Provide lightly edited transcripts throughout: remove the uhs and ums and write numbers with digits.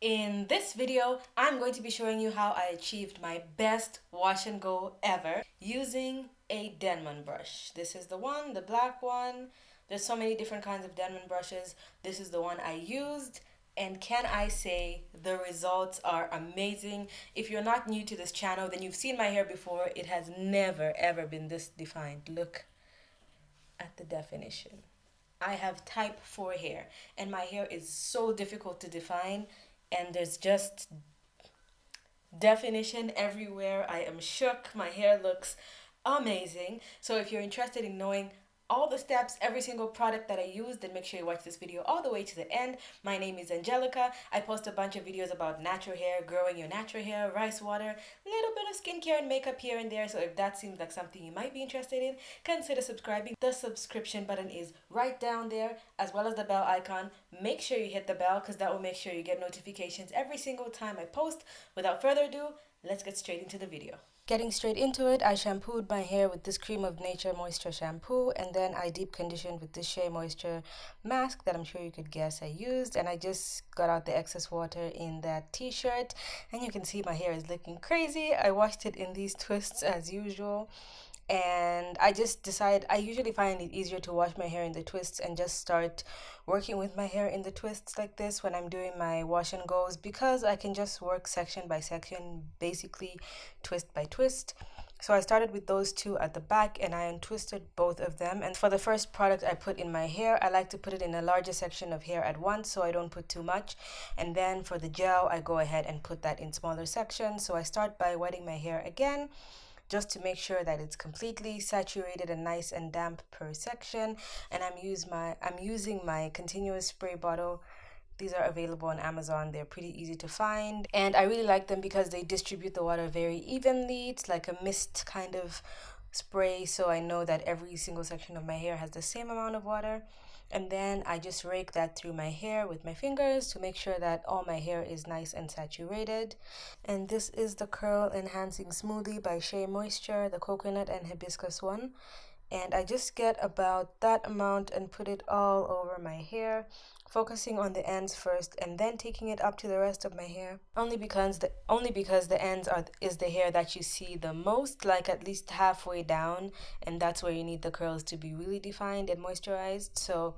In this video, I'm going to be showing you how I achieved my best wash and go ever using a Denman brush. This is the one, the black one. There's so many different kinds of Denman brushes. This is the one I used, and can I say the results are amazing. If you're not new to this channel, then you've seen my hair before. It has never ever been this defined. Look at the definition. I have type 4 hair, and my hair is so difficult to define, and there's just definition everywhere. I am shook. My hair looks amazing. So if you're interested in knowing all the steps, every single product that I use, then make sure you watch this video all the way to the end. My name is Angelica. I post a bunch of videos about natural hair, growing your natural hair, rice water, a little bit of skincare and makeup here and there. So if that seems like something you might be interested in, consider subscribing. The subscription button is right down there, as well as the bell icon. Make sure you hit the bell because that will make sure you get notifications every single time I post. Without further ado, let's get straight into the video. Getting straight into it, I shampooed my hair with this Cream of Nature Moisture shampoo, and then I deep conditioned with this Shea Moisture mask that I'm sure you could guess I used, and I just got out the excess water in that t-shirt, and you can see my hair is looking crazy. I washed it in these twists as usual, and I just decided I usually find it easier to wash my hair in the twists and just start working with my hair in the twists like this when I'm doing my wash and goes, because I can just work section by section, basically twist by twist. So I started with those two at the back and I untwisted both of them. And for the first product I put in my hair, I like to put it in a larger section of hair at once so I don't put too much. And then for the gel, I go ahead and put that in smaller sections. So I start by wetting my hair again, just to make sure that it's completely saturated and nice and damp per section. And I'm using my continuous spray bottle. These are available on Amazon. They're pretty easy to find, and I really like them because they distribute the water very evenly. It's like a mist kind of spray, so I know that every single section of my hair has the same amount of water. And then I just rake that through my hair with my fingers to make sure that all my hair is nice and saturated. And this is the Curl Enhancing Smoothie by Shea Moisture, the coconut and hibiscus one. And I just get about that amount and put it all over my hair, focusing on the ends first and then taking it up to the rest of my hair. Only because the ends is the hair that you see the most, like at least halfway down, and that's where you need the curls to be really defined and moisturized. So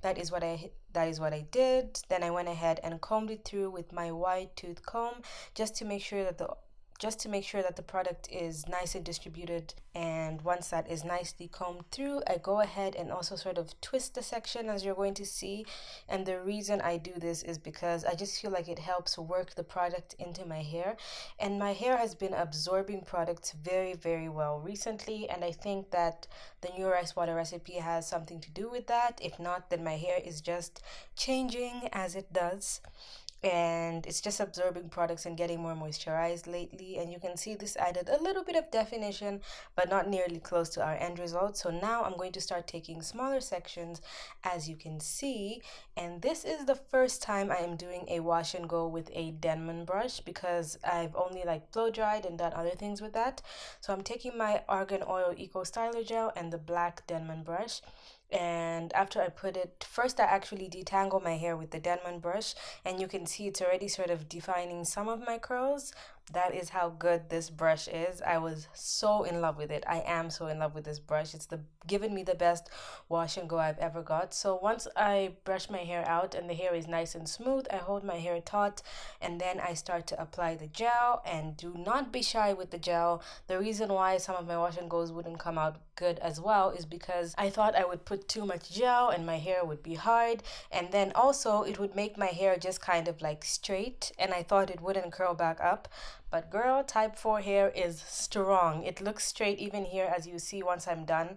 that is what I did. Then I went ahead and combed it through with my wide tooth comb, just to make sure that the product is nice and distributed. And once that is nicely combed through, I go ahead and also sort of twist the section, as you're going to see. And the reason I do this is because I just feel like it helps work the product into my hair, and my hair has been absorbing products very, very well recently, and I think that the new rice water recipe has something to do with that. If not, then my hair is just changing as it does, and it's just absorbing products and getting more moisturized lately. And you can see this added a little bit of definition, but not nearly close to our end result. So now I'm going to start taking smaller sections, as you can see. And this is the first time I am doing a wash and go with a Denman brush, because I've only like blow dried and done other things with that. So I'm taking my Argan Oil Eco Styler Gel and the black Denman brush, and after I put it, first I actually detangle my hair with the Denman brush, and you can see it's already sort of defining some of my curls. That is how good this brush is. I was so in love with it. I am so in love with this brush. It's given me the best wash and go I've ever got. So once I brush my hair out and the hair is nice and smooth, I hold my hair taut and then I start to apply the gel. And do not be shy with the gel. The reason why some of my wash and goes wouldn't come out good as well is because I thought I would put too much gel and my hair would be hard, and then also it would make my hair just kind of like straight, and I thought it wouldn't curl back up. But girl, type 4 hair is strong. It looks straight even here, as you see. Once I'm done,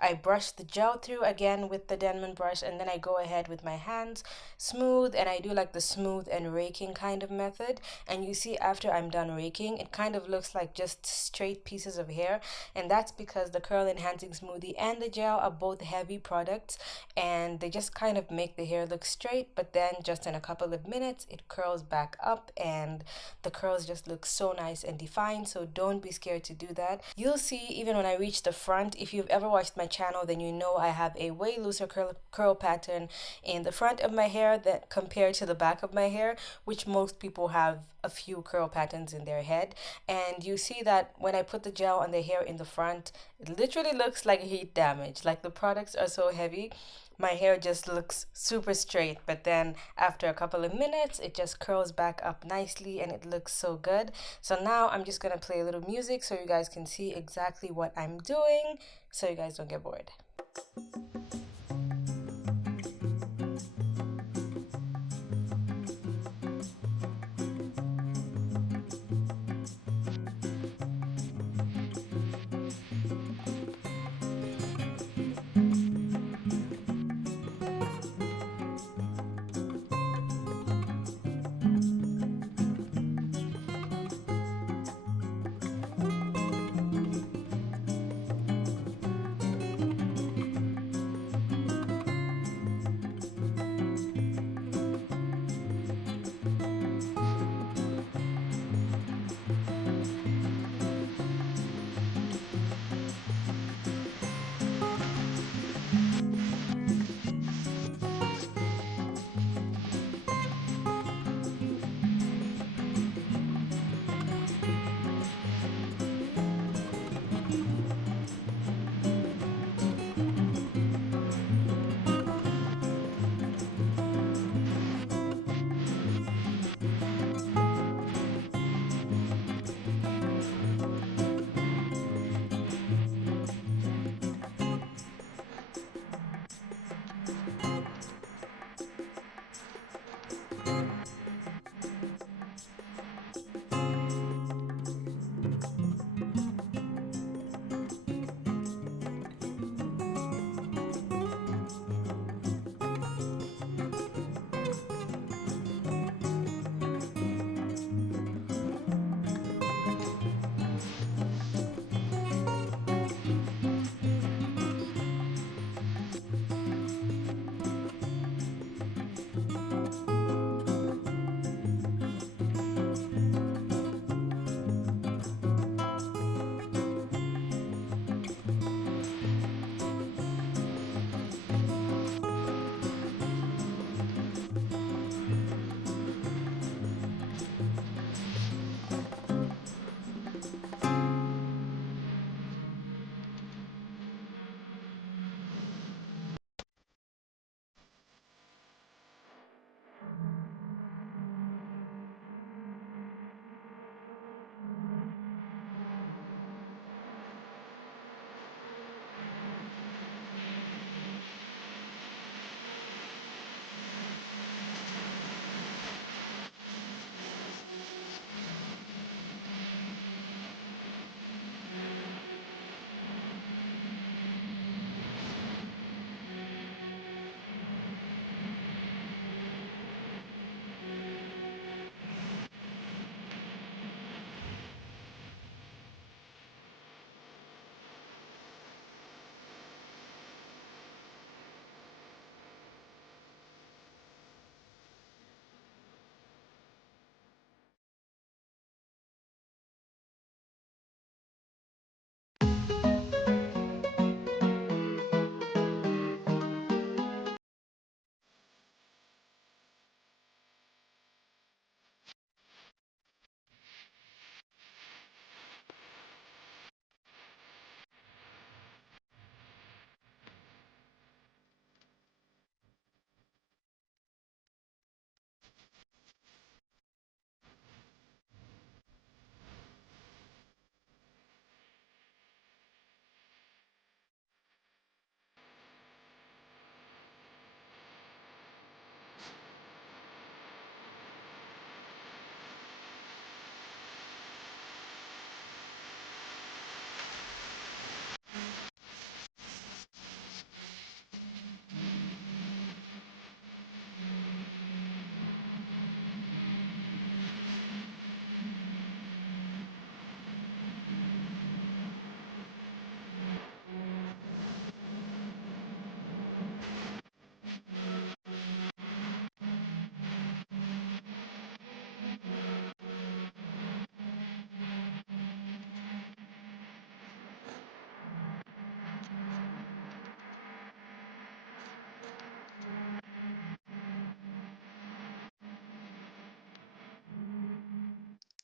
I brush the gel through again with the Denman brush, and then I go ahead with my hands smooth, and I do like the smooth and raking kind of method. And you see, after I'm done raking, it kind of looks like just straight pieces of hair, and that's because the Curl Enhancing Smoothie and the gel are both heavy products, and they just kind of make the hair look straight, but then just in a couple of minutes it curls back up and the curls just look so nice and defined, so don't be scared to do that. You'll see even when I reach the front, if you've ever watched my channel, then you know I have a way looser curl pattern in the front of my hair that compared to the back of my hair, which most people have a few curl patterns in their head. And you see that when I put the gel on the hair in the front, it literally looks like heat damage. Like the products are so heavy, my hair just looks super straight, but then after a couple of minutes it just curls back up nicely and it looks so good. So now I'm just gonna play a little music so you guys can see exactly what I'm doing, so you guys don't get bored.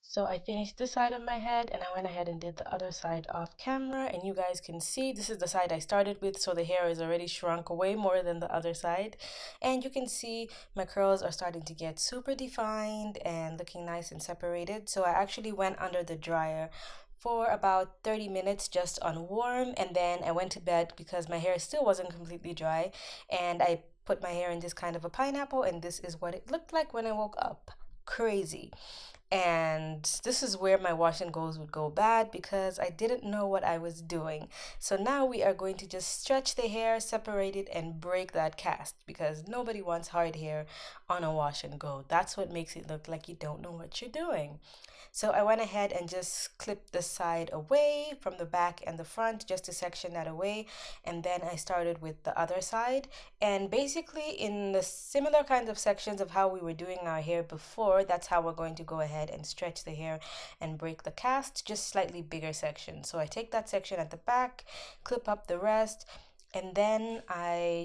So I finished this side of my head and I went ahead and did the other side off camera, and you guys can see this is the side I started with, so the hair is already shrunk way more than the other side. And you can see my curls are starting to get super defined and looking nice and separated. So I actually went under the dryer for about 30 minutes just on warm, and then I went to bed because my hair still wasn't completely dry, and I put my hair in this kind of a pineapple, and this is what it looked like when I woke up. Crazy. And this is where my wash and goes would go bad because I didn't know what I was doing. So now we are going to just stretch the hair, separate it, and break that cast because nobody wants hard hair on a wash and go. That's what makes it look like you don't know what you're doing. So I went ahead and just clipped the side away from the back and the front just to section that away. And then I started with the other side. And basically, in the similar kinds of sections of how we were doing our hair before, that's how we're going to go ahead and stretch the hair and break the cast, just slightly bigger sections. So I take that section at the back, clip up the rest, and then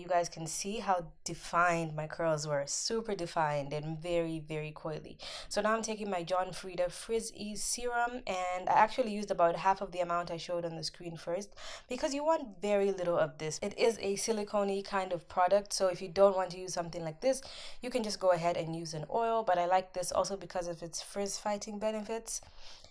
you guys can see how defined my curls were, super defined and very, very coily. So now I'm taking my John Frieda Frizz Ease Serum, and I actually used about half of the amount I showed on the screen first because you want very little of this. It is a silicone kind of product, so if you don't want to use something like this, you can just go ahead and use an oil, but I like this also because of its frizz fighting benefits.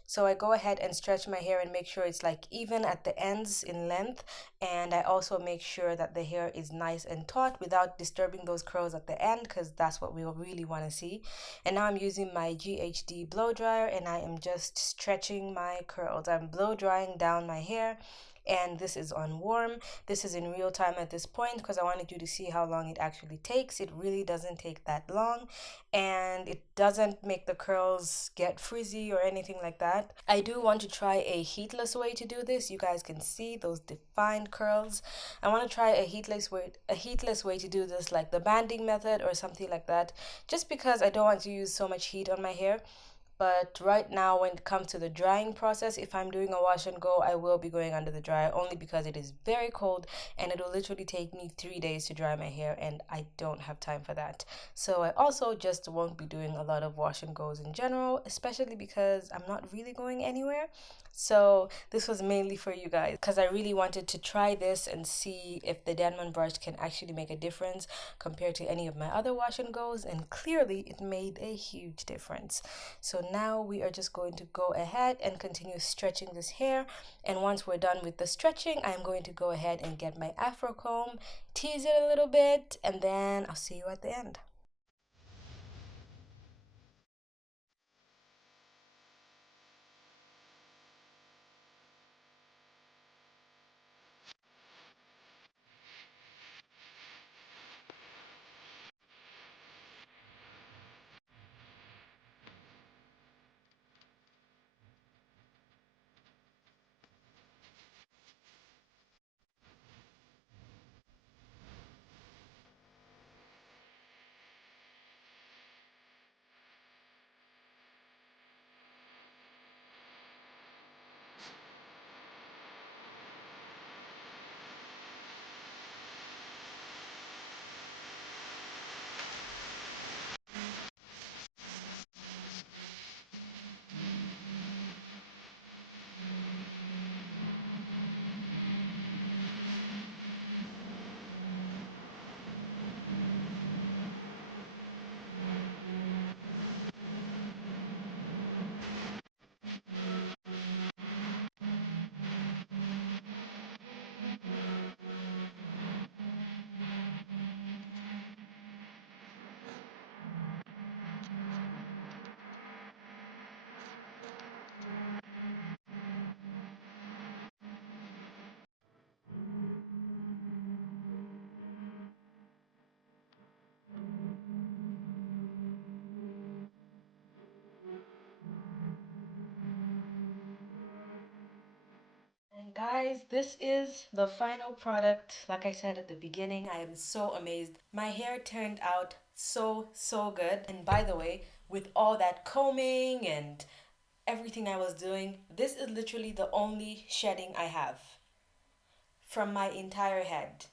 So I go ahead and stretch my hair and make sure it's like even at the ends in length. And I also make sure that the hair is nice and taut without disturbing those curls at the end because that's what we really want to see. And now I'm using my GHD blow dryer and I am just stretching my curls. I'm blow drying down my hair, and this is on warm. This is in real time at this point because I wanted you to see how long it actually takes. It really doesn't take that long, and it doesn't make the curls get frizzy or anything like that. I do want to try a heatless way to do this. You guys can see those defined curls. I want to try a heatless way to do this, like the banding method or something like that, just because I don't want to use so much heat on my hair. But right now, when it comes to the drying process, if I'm doing a wash and go, I will be going under the dryer only because it is very cold and it will literally take me 3 days to dry my hair, and I don't have time for that. So I also just won't be doing a lot of wash and goes in general, especially because I'm not really going anywhere. So this was mainly for you guys because I really wanted to try this and see if the Denman brush can actually make a difference compared to any of my other wash and goes, and clearly it made a huge difference. So now we are just going to go ahead and continue stretching this hair. And once we're done with the stretching, I'm going to go ahead and get my afro comb, tease it a little bit, and then I'll see you at the end. And guys, this is the final product. Like I said at the beginning, I am so amazed. My hair turned out so, so good. And by the way, with all that combing and everything I was doing, this is literally the only shedding I have from my entire head.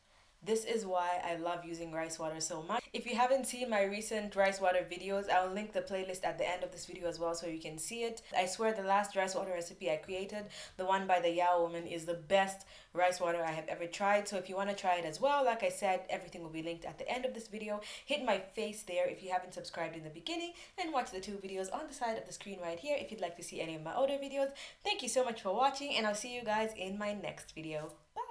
This is why I love using rice water so much. If you haven't seen my recent rice water videos, I'll link the playlist at the end of this video as well so you can see it. I swear the last rice water recipe I created, the one by the Yao woman, is the best rice water I have ever tried. So if you want to try it as well, like I said, everything will be linked at the end of this video. Hit my face there if you haven't subscribed in the beginning, and watch the two videos on the side of the screen right here if you'd like to see any of my other videos. Thank you so much for watching, and I'll see you guys in my next video. Bye!